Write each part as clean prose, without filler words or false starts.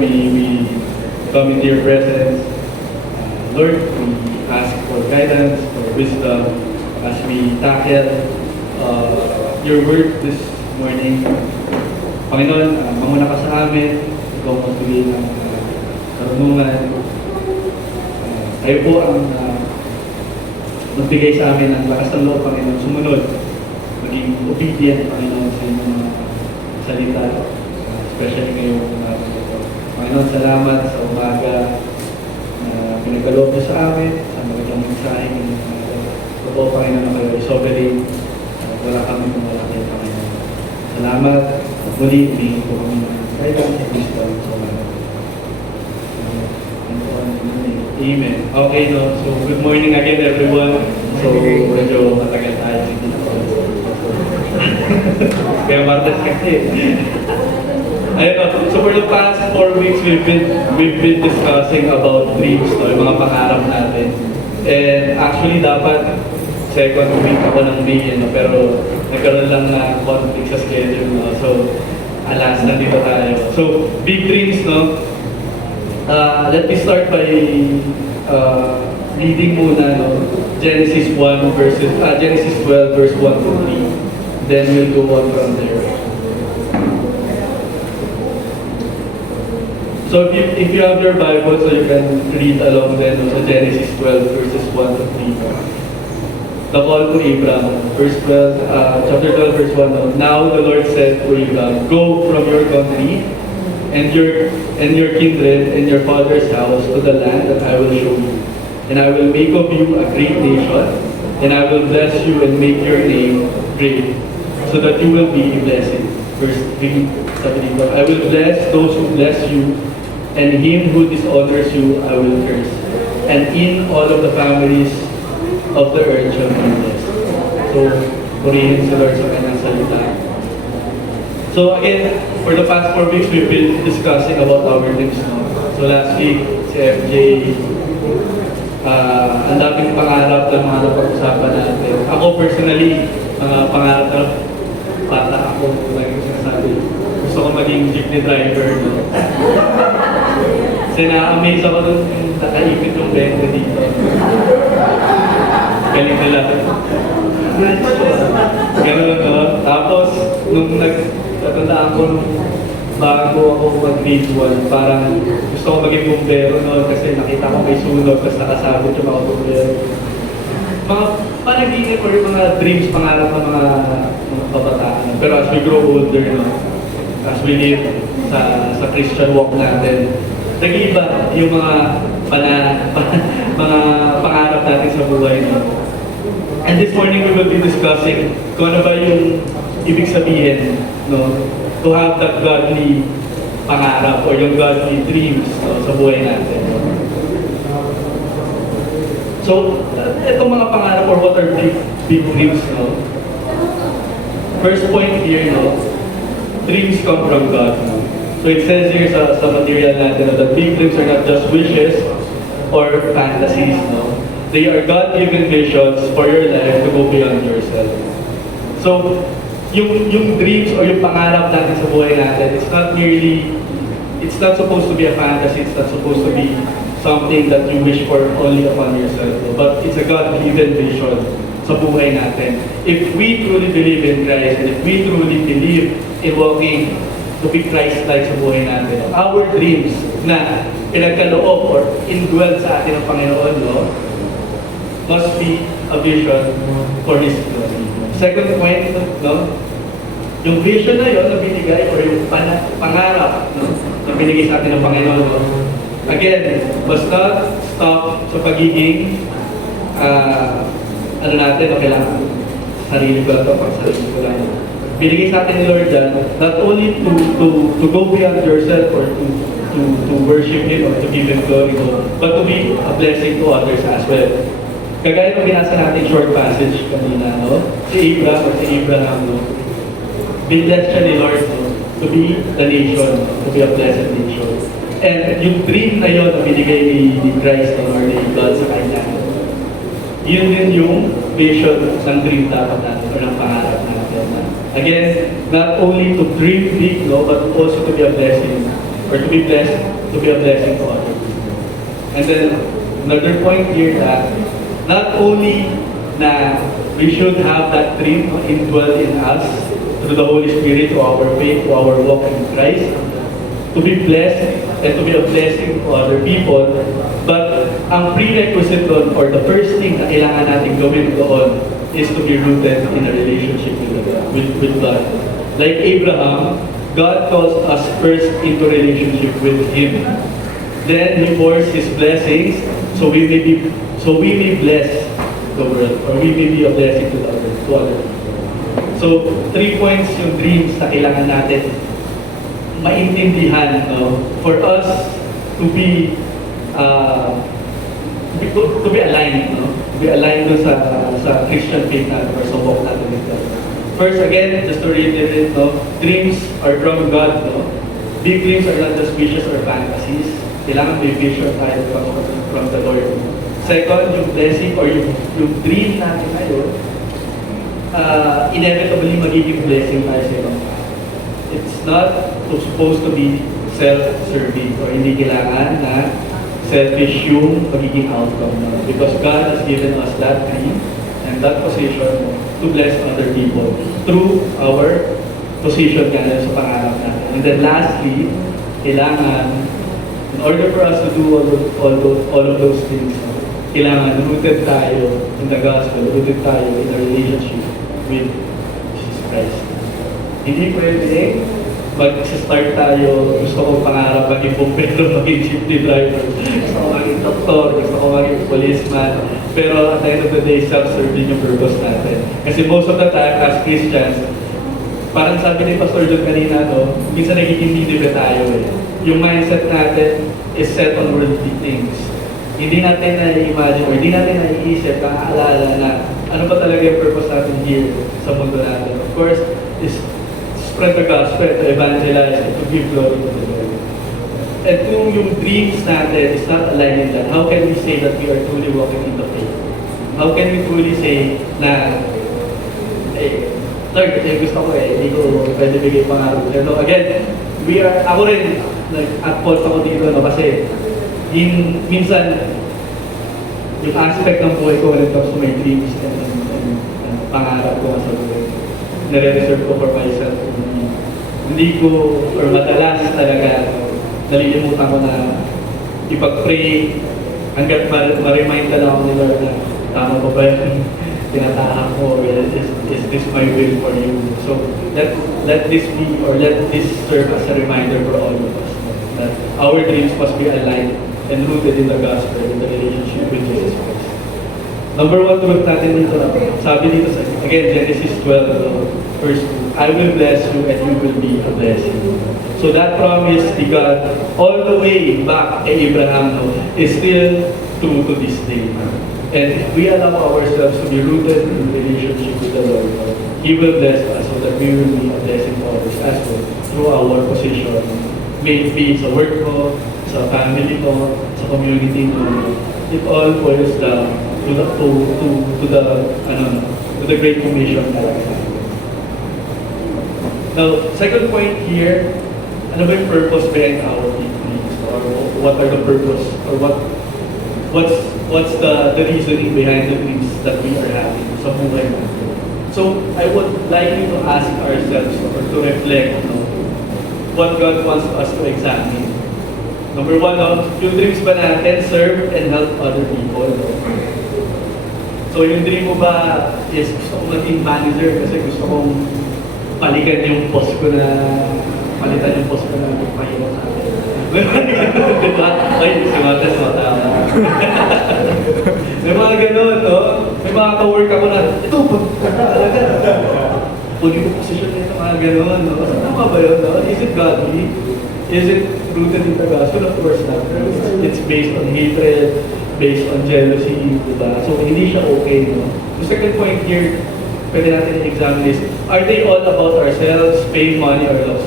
before we come into your presence, Lord, we ask for guidance, for wisdom as we tackle your word this morning. Panginoon, mamuna ka sa amin, ikaw magbigay ng karunungan. Kayo po ang magbigay sa amin ng lakas ng loob, Panginoon, sumunod, maging obedient, Panginoon, sa inyong mga salita, especially ngayong Panginoon, salamat sa umaga na pinagkaloob niyo sa amin, sa magandang mensahe ng totoo, Panginoon, na kayo ay sovereign. Wala kami kung wala kayo, Panginoon. Salamat. Muli, humingi po kami ng guidance and wisdom sa mga Amen. Okay, no? So, good morning again, everyone. So, medyo matagal tayo dito. Kaya Martes kasi. Ayun, so for the past 4 weeks, we've been discussing about dreams, no? Yung mga pangarap natin. And actually, dapat second week ako ng May, no? Pero nagkaroon lang na conflict sa schedule, no? So, alas, nandito tayo. So, big dreams, no? Let me start by reading muna, no? Genesis 12 verse 1 to 3. Then we'll go on from there. So if you have your Bible, so you can read along then, no? So Genesis 12 verses 1 to 3. The call to Abraham, chapter 12 verse 1. No? Now the Lord said to Abraham, go from your country and your kindred and your father's house to the land that I will show you. And I will make of you a great nation, and I will bless you and make your name great, so that you will be a blessing. Verse 3, sabi dito, I will bless those who bless you, and him who dishonors you I will curse. And in all of the families of the earth shall be blessed. So, purihin sa Lord sa kanyang salita. So again, for the past 4 weeks, we've been discussing about our dreams. No? So last week, si FJ, ang daming pangarap na mga napag-usapan natin. Ako personally, mga pangarap na bata ako, like yung sinasabi, gusto ko maging jeepney driver. No? Kasi na-amaze ako nung nakaipit yung bento dito. Galing nila. Ganun, no? Tapos, nung natandaan ko nung bago ako mag-grade 1, parang gusto ko maging bumbero noon kasi nakita ko may sunog tapos nakasabot yung mga bumbero. Mga panaginip or yung mga dreams, pangarap ng mga kabataan. Pero as we grow older, no, as we live sa Christian walk natin, nag-iiba yung mga mga pangarap natin sa buhay. No? And this morning we will be discussing kung ano ba yung ibig sabihin, no, to have that godly pangarap or yung godly dreams, no, sa buhay natin. So, itong mga pangarap or what are big dreams, no? First point here, no, dreams come from God. No? So it says here sa material natin, no, that big dreams are not just wishes or fantasies, no? They are God-given visions for your life to go beyond yourself. So, yung dreams or yung pangarap natin sa buhay natin, it's not supposed to be a fantasy, it's not supposed to be something that you wish for only upon yourself, but it's a God-given vision sa buhay natin. If we truly believe in Christ, and if we truly believe in walking to be Christ-like sa buhay natin, our dreams na pinagkaloob or indwell sa atin ng Panginoon, no, must be a vision for His glory. Second point, no, yung vision na yun na binigay or yung pangarap, no, na binigay sa atin ng Panginoon, no, again, must not stop sa pagiging ano natin, no, kailangan sarili ko lang ito, pag sarili ko lang. Binigay sa atin ni Lord yan, not only to go beyond yourself or to worship Him or to give Him glory, no, but to be a blessing to others as well. Kagaya ng binasa natin short passage kanina, no? Si Abraham, no? Binless siya ni Lord, no? To be the nation, to be a blessed nation. And yung dream na yun na binigay ni Christ, no? Or ni God sa kanya, yun din yung vision ng dream dapat natin or ng pangarap natin. Again, not only to dream big, no? But also to be a blessing or to be blessed, to be a blessing to others. And then, another point here that not only na we should have that dream indwelt in us through the Holy Spirit, to our faith, to our walk in Christ, to be blessed and to be a blessing to other people, but ang prerequisite doon, or the first thing na kailangan natin gawin doon, is to be rooted in a relationship with God. Like Abraham, God calls us first into relationship with Him. Then He pours His blessings so we may bless the world, or we may be a blessing to other people. So 3 points yung dreams na kailangan natin maintindihan, no? For us to be aligned, no? To be aligned dun sa Christian faith natin or sa walk natin with God. First, again, just to reiterate, no? Dreams are from God, no? Big dreams are not just wishes or fantasies. Kailangan may vision tayo from the Lord. Second, yung blessing or yung dream natin ngayon, inevitably magiging blessing tayo sa ibang tao. It's not supposed to be self-serving, or hindi kailangan na selfish yung magiging outcome na. Because God has given us that dream and that position to bless other people through our position kaya sa pangarap natin. And then lastly, kailangan, in order for us to do all of those things, kailangan rooted tayo in the gospel, rooted tayo in a relationship with Jesus Christ. Hindi pwede mag-start tayo, gusto kong pangarap maging bumpero, maging jeepney driver, gusto ko maging doktor, gusto ko maging policeman, pero at the end of the day, self-serving yung purpose natin. Kasi most of the time, as Christians, parang sabi ni Pastor John kanina, no, minsan nagiging ninibe tayo eh. Yung mindset natin is set on worldly things. Hindi natin na-imagine or hindi natin naiisip, nakaalala na ano ba talaga yung purpose natin here sa mundo natin. Of course, is spread the gospel, to evangelize, and to give glory to the Lord. And kung yung dreams natin is not aligned in that, how can we say that we are truly walking in the faith? How can we truly say na, Lord, gusto ko hindi ko pwede bigay pangarap. No, again, ako rin, at fault ako dito, no, kasi minsan, yung aspect ng buhay ko when it comes to my dreams and pangarap ko sa buhay, nare-reserve ko for myself. Hindi ko, or madalas talaga, nalilimutan ko na ipag-pray hanggat ma-remind ka lang ako ni Lord na tama ba yung tinatahak ko, or is this my will for you? So, let this be, or let this serve as a reminder for all of us that our dreams must be aligned and rooted in the gospel, in the relationship with Jesus Christ. Number 1 truth natin dito, sabi dito sa, again, Genesis 12, verse 2, I will bless you and you will be a blessing. So that promise ni God, all the way back kay Abraham, is still true to this day. And if we allow ourselves to be rooted in relationship with the Lord, He will bless us so that we will be a blessing to others as well through our position. May it be sa work ko, sa family ko, sa community ko. It all boils down to the Great Commission talaga. Now, second point here, ano ba yung purpose behind our dreams? Or what are the purpose? Or what's the reasoning behind the dreams that we are having sa buhay natin? So, I would like you to ask ourselves or to reflect what God wants us to examine. Number 1, yung dreams ba natin serve and help other people? So yung dream mo ba is gusto kong maging manager kasi gusto kong palitan yung boss ko na magpahirap sa akin. Diba? Ay, sumatas mo tama. May mga ganun, no? May mga ka-work ako na, ito, pagkakalaga. Pwede ko posisyon nito, mga ganun, no? Tama ba yun, no? Is it godly? Is it rooted in the gospel? Of course not. It's based on hatred, based on jealousy, diba? So, hindi siya okay, no? The second point here, pwede natin i-examine is, are they all about ourselves, fame, money, or love?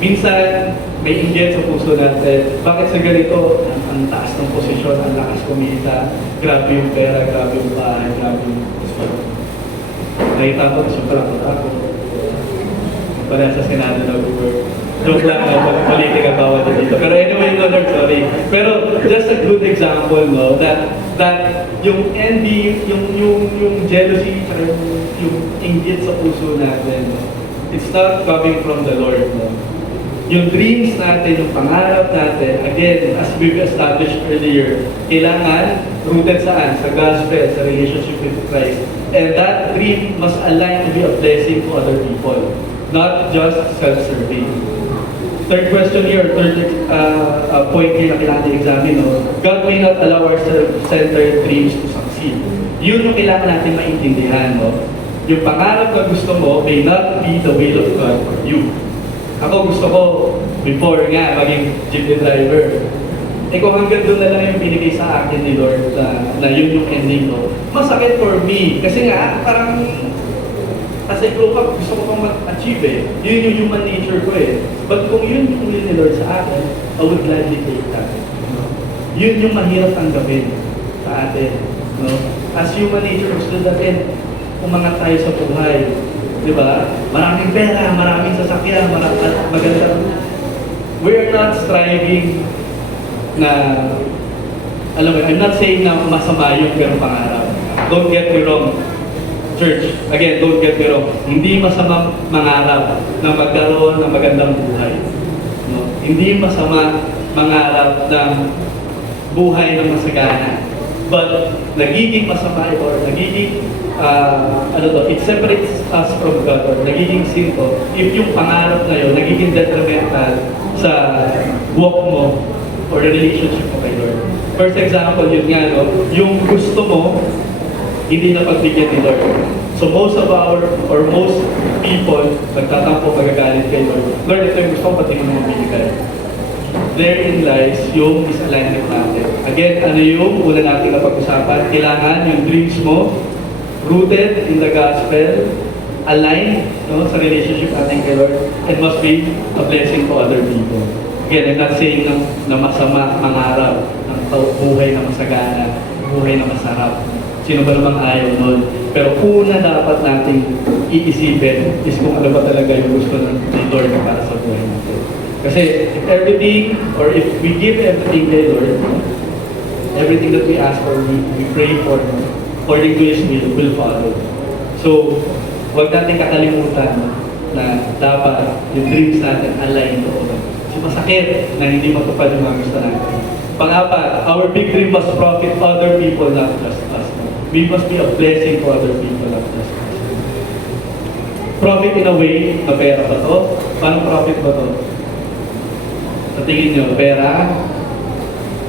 Minsan, may inggit sa puso natin. Bakit sa ganito, ang taas ng posisyon, ang lakas kumita, grabe yung pera, grabe yung bahay, grabe yung nakita ko, gusto ko lang ako. Parang sa Senado nag-work. Joke lang, no? Politika bawal din dito. Pero anyway, no, Lord, sorry. Pero just a good example, no, that yung envy, yung jealousy, tsaka yung inggit sa puso natin, no, it's not coming from the Lord, no. Yung dreams natin, yung pangarap natin, again, as we've established earlier, kailangan rooted saan? Sa gospel, sa relationship with Christ. And that dream must align to be a blessing to other people, not just self-serving. Third question here, third point here na kailangan i-examine, no? God may not allow our self-centered dreams to succeed. Yun yung kailangan natin maintindihan, no? Yung pangarap na gusto mo may not be the will of God for you. Ako gusto ko, before nga, maging jeepney driver. Eh kung hanggang doon na lang yung binigay sa akin ni Lord na yun yung ending, no? Masakit for me. Kasi nga, parang as I grow up, gusto ko pang mag-achieve eh. Yun yung human nature ko eh. But kung yun yung ni Lord sa akin, I would gladly take that. No? Yun yung mahirap tanggapin sa atin. No? As human nature, gusto natin umangat tayo sa buhay. Diba? Maraming pera, maraming sasakyan, maganda. We are not striving na, alam mo, I'm not saying na masama yung ganong pangarap. Don't get me wrong. Church, again, don't get me wrong. Hindi masama mangarap na magkaroon ng magandang buhay. No? Hindi masama mangarap ng buhay ng masagana. But nagiging masama ito or nagiging it separates us from God or nagiging sin to if yung pangarap na yun nagiging detrimental sa walk mo or the relationship mo kay Lord. First example, yun nga, no? Yung gusto mo, hindi na pagbigyan ni Lord. So most people, nagtatampo, magagalit kay Lord. Lord, ito yung gusto ko, pati mo naman binigay. Therein lies yung misalignment natin. Again, ano yung una natin na pag-usapan? Kailangan yung dreams mo, rooted in the gospel, aligned, no, sa relationship natin kay Lord, and must be a blessing to other people. Again, I'm not saying na masama mangarap ng buhay na masagana, buhay na masarap. Sino ba namang ayaw nun? Pero una dapat nating iisipin is kung ano ba talaga yung gusto ng Lord para sa buhay natin. Kasi if everything, or if we give everything kay Lord, everything that we ask for, we pray for, according to His will follow. So, huwag natin kakalimutan na dapat yung dreams natin align doon. So, masakit na hindi matupad yung mga gusto natin. Pang-apat, our big dream must profit other people, not just us. We must be a blessing to other people, not just us. Profit in a way, na pera ba to? Paano profit ba to? Sa tingin nyo, pera?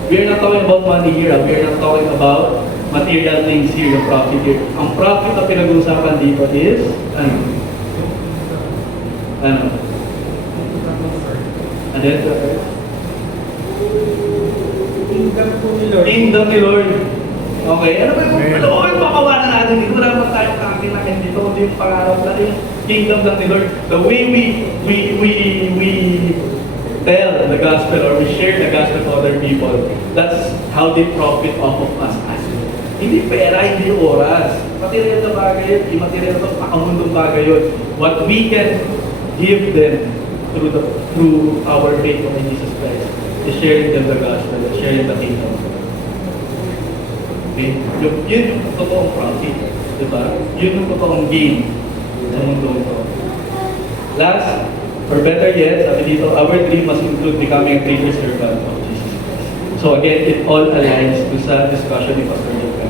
We are not talking about money here. We are not talking about material things here, yung profit here. Ang profit na pinag-uusapan dito is, ano? Ano yun? Kingdom po ni Lord. Kingdom ni Lord. Okay, ano ba yung Lord, makawalan natin dito? Wala naman tayo kakakin natin dito. Hindi yung pangarap natin, yung kingdom lang ni Lord. The way we tell the gospel or we share the gospel to other people, that's how they profit off of us as well. Hindi pera, hindi oras. Material na bagay yun, immaterial na pakamundong bagay yun. What we can give them through our faith in Jesus Christ is sharing them the gospel, is sharing the kingdom. Okay? Yun yung totoong profit. Diba? Yun yung totoong gain sa mundo ito. Last, or better yet, sabi dito, our dream must include becoming a greater servant of Jesus Christ. So again, it all aligns to sa discussion ni Pastor Joker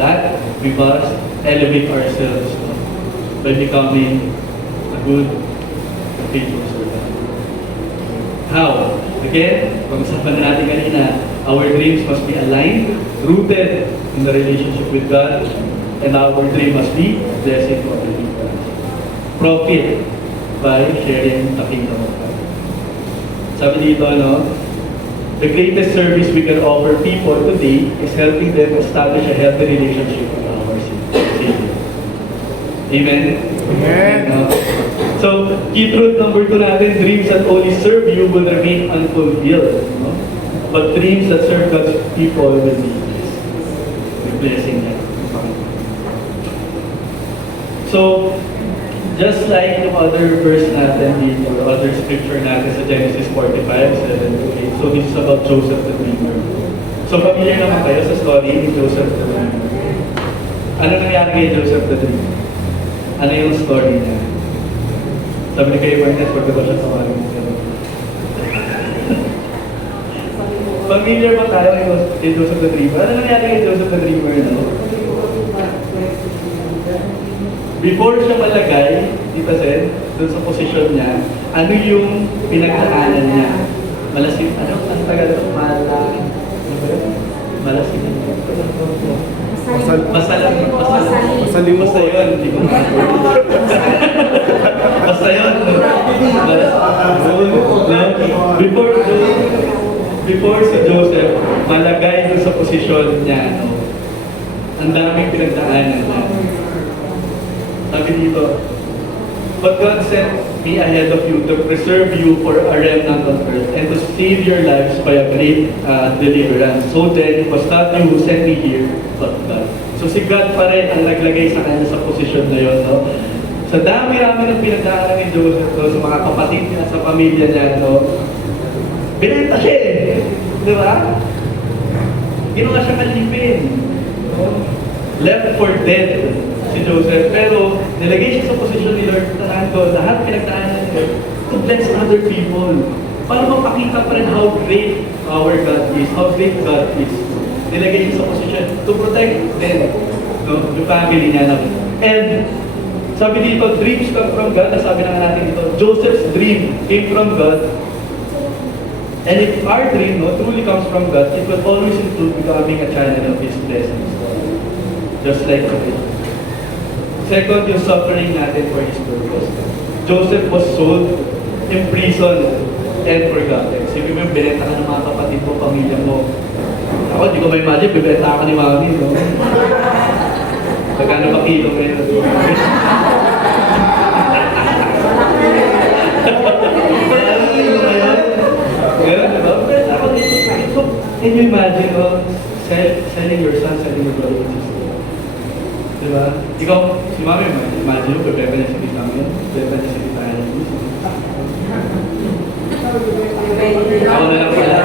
that we must elevate ourselves by becoming a good, faithful servant. How? Again, pag-usapan na natin kanina, our dreams must be aligned, rooted in the relationship with God, and our dream must be blessing to other people. Profit by sharing the kingdom of God. Sabi dito, no? The greatest service we can offer people today is helping them establish a healthy relationship with our Savior. Amen? Amen. So, key truth number 2 natin, dreams that only serve you will remain unfulfilled. No? But dreams that serve God's people will be blessed. May blessing niya. So, Just like yung other verse natin dito, or other scripture natin sa Genesis 45, 7-8. So this is about Joseph the Dreamer. So familiar naman kayo sa story ni Joseph the Dreamer. Ano nangyari kay Joseph the Dreamer? Ano yung story niya? Sabi ni kayo, Barnes, wag ko siya tawagin mo. Familiar ba tayo kay Joseph the Dreamer? Ano nangyari kay Joseph the Dreamer, no? Before siya malagay, di ba Sen, doon sa posisyon niya, ano yung pinagdaanan niya? Malasing, ano ang tagal ito? Malasing. Masalim. Basta yun, hindi ko basta yun. Before si Joseph malagay doon sa posisyon niya, no, ang daming pinagdaanan niya. Sabi dito, but God sent me ahead of you to preserve you for a remnant on earth and to save your lives by a great deliverance. So then, it was not you who sent me here, but God. So si God pa rin ang naglagay sa kanya sa posisyon na yun, no? Sa dami-rami ng pinagdaanan ni Joseph, no, sa mga kapatid niya, sa pamilya niya, no? Binenta siya eh. Di ba? Ginawa siya kalipin. No? Left for dead si Joseph, pero nilagay siya sa posisyon ni Lord na lahat pinagdaanan niya to bless other people. Para mapakita pa rin how great our God is, how great God is. Nilagay siya sa posisyon to protect them, no? Yung family niya. And sabi dito, dreams come from God. Nasabi na natin dito, Joseph's dream came from God. And if our dream, no, truly comes from God, it will always include becoming a channel of His blessings. Just like today. Second, yung suffering natin for His purpose. Joseph was sold, imprisoned, and forgotten. Sige mo, binenta ka ng mga kapatid mo, pamilya mo. Ako, di ko may imagine, bibenta ka ni mami, no? Magkano ba kilo ngayon? Ganun, di ba? Ako dito, so, can you imagine, selling your son, selling your brother, and sister? Diba? Ikaw, si mami, imagine mo, bebenta niya si tita mo, bebenta niya si tita niya. Ako na lang pala.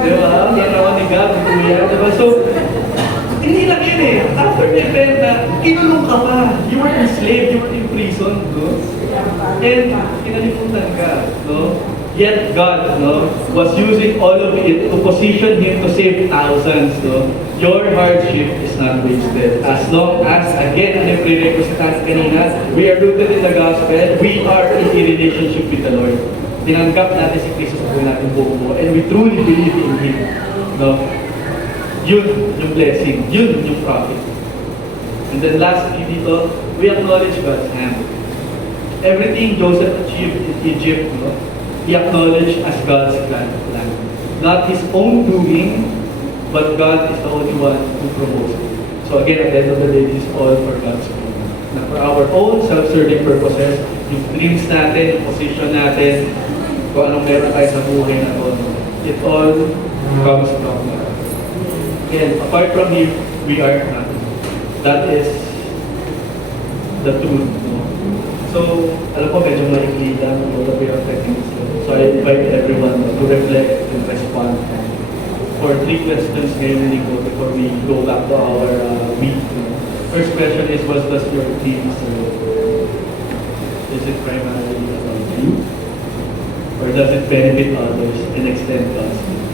Diba? Ginawa ni God, kuya. Diba? So, hindi lang yun eh. After niya benta, kinulong ka pa. You were enslaved, you were in prison, no? And kinalimutan ka, no? Yet God, no, was using all of it to position Him to save thousands, no? Your hardship is not wasted. As long as, again, ang prerequisite natin kanina, we are rooted in the gospel, we are in a relationship with the Lord. Tinanggap natin si Kristo sa buhay natin buo, and we truly believe in Him, no? Yun yung blessing, yun yung profit. And then lastly dito, we acknowledge God's hand. Everything Joseph achieved in Egypt, no, he acknowledged as God's plan. Not his own doing, but God is the only one who promotes it. So again, at the end of the day, this is all for God's glory. Na for our own self-serving purposes, yung dreams natin, yung position natin, kung anong meron tayo sa buhay na to, it all comes from God. Again, apart from Him, we are nothing. That is the truth. No? So, alam ko, medyo maikli lang all the way of techniques. So I invite everyone to reflect and respond. For 3 questions ngayon, Nico, before we go back to our week. First question is, what does your dream serve? Is it primarily about you? Or does it benefit others and extend God's will?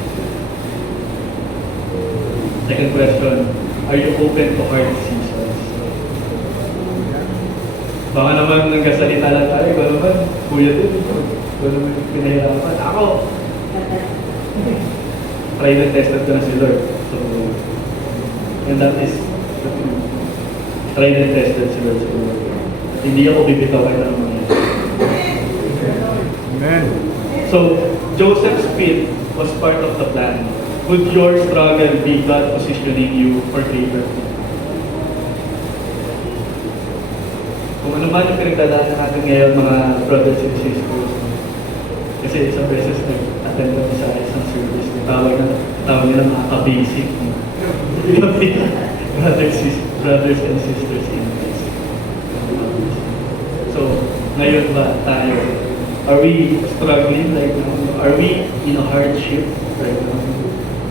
Second question, are you open to hard seasons? Baka naman nagkasalita lang tayo, ikaw naman, kuya din, ikaw naman pinahirapan. Ako, tried and tested ko na si Lord. So, and that is the truth. Tried and tested si Lord sa Lord. At hindi ako bibitaw kahit anong mangyari. Amen. So, Joseph's pit was part of the plan. Would your struggle be God positioning you for favor? Kung ano man yung pinagdadaanan natin ngayon, mga brothers and sisters, kasi isang beses nag-attend kami sa isang service, tawag nila mga ka-basic. Brothers and sisters in Christ. Ngayon ba tayo? Are we struggling right now? Are we in a hardship right now?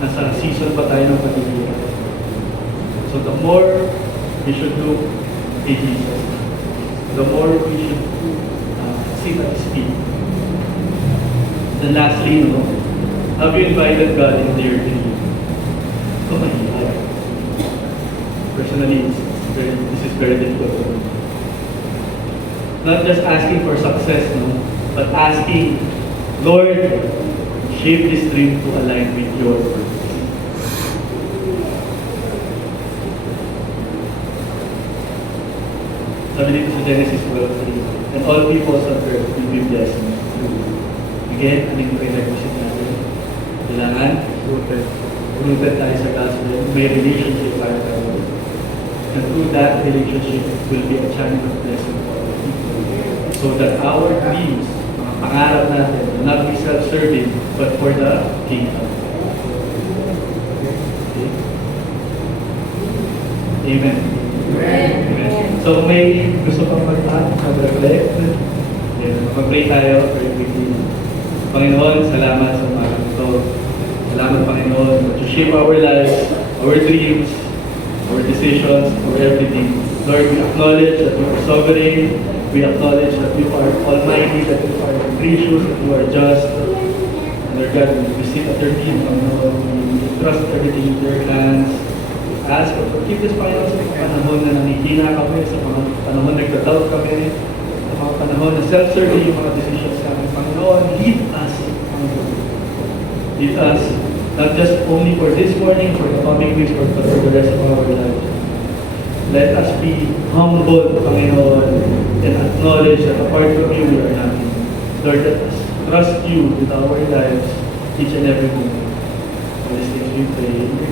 Nasa season pa tayo ng pagiging. So the more we should look kay Jesus, the more we should sit at His feet. And lastly, have you invited God into your dream? Ito mahirap. Personally, this is very difficult for me. Not just asking for success, but asking, Lord, shape this dream to align with your purpose. Sabi dito sa Genesis 12:3, and all peoples on earth will be blessed. Again, ano yung prerequisite natin? Kailangan rooted tayo sa gospel, may relationship tayo sa Lord. And through that relationship will be a channel of blessing for our people. So that our dreams, mga pangarap natin, will not be self-serving, but for the kingdom. Okay? Amen. Amen. So may gusto pang mag-reflect. Mag-pray tayo very quickly. Panginoon, salamat sa mga ito. Salamat, Panginoon, to shape our lives, our dreams, our decisions, our everything. Lord, we acknowledge that you are sovereign. We acknowledge that you are almighty, that you are gracious, that you are just. And Lord God, we sit at your feet, Panginoon. We trust everything in your hands. We ask for forgiveness, Panginoon, sa mga panahon na nanghihina kami, sa mga panahon na nagda-doubt kami, sa mga panahon na self-serving yung mga decisions namin. Panginoon, lead us, Panginoon. Lead us, not just only for this morning, for the coming weeks, but for the rest of our lives. Let us be humble, Panginoon, and acknowledge that apart from you, we are nothing. Lord, let us trust you with our lives, each and every moment. For these things we pray.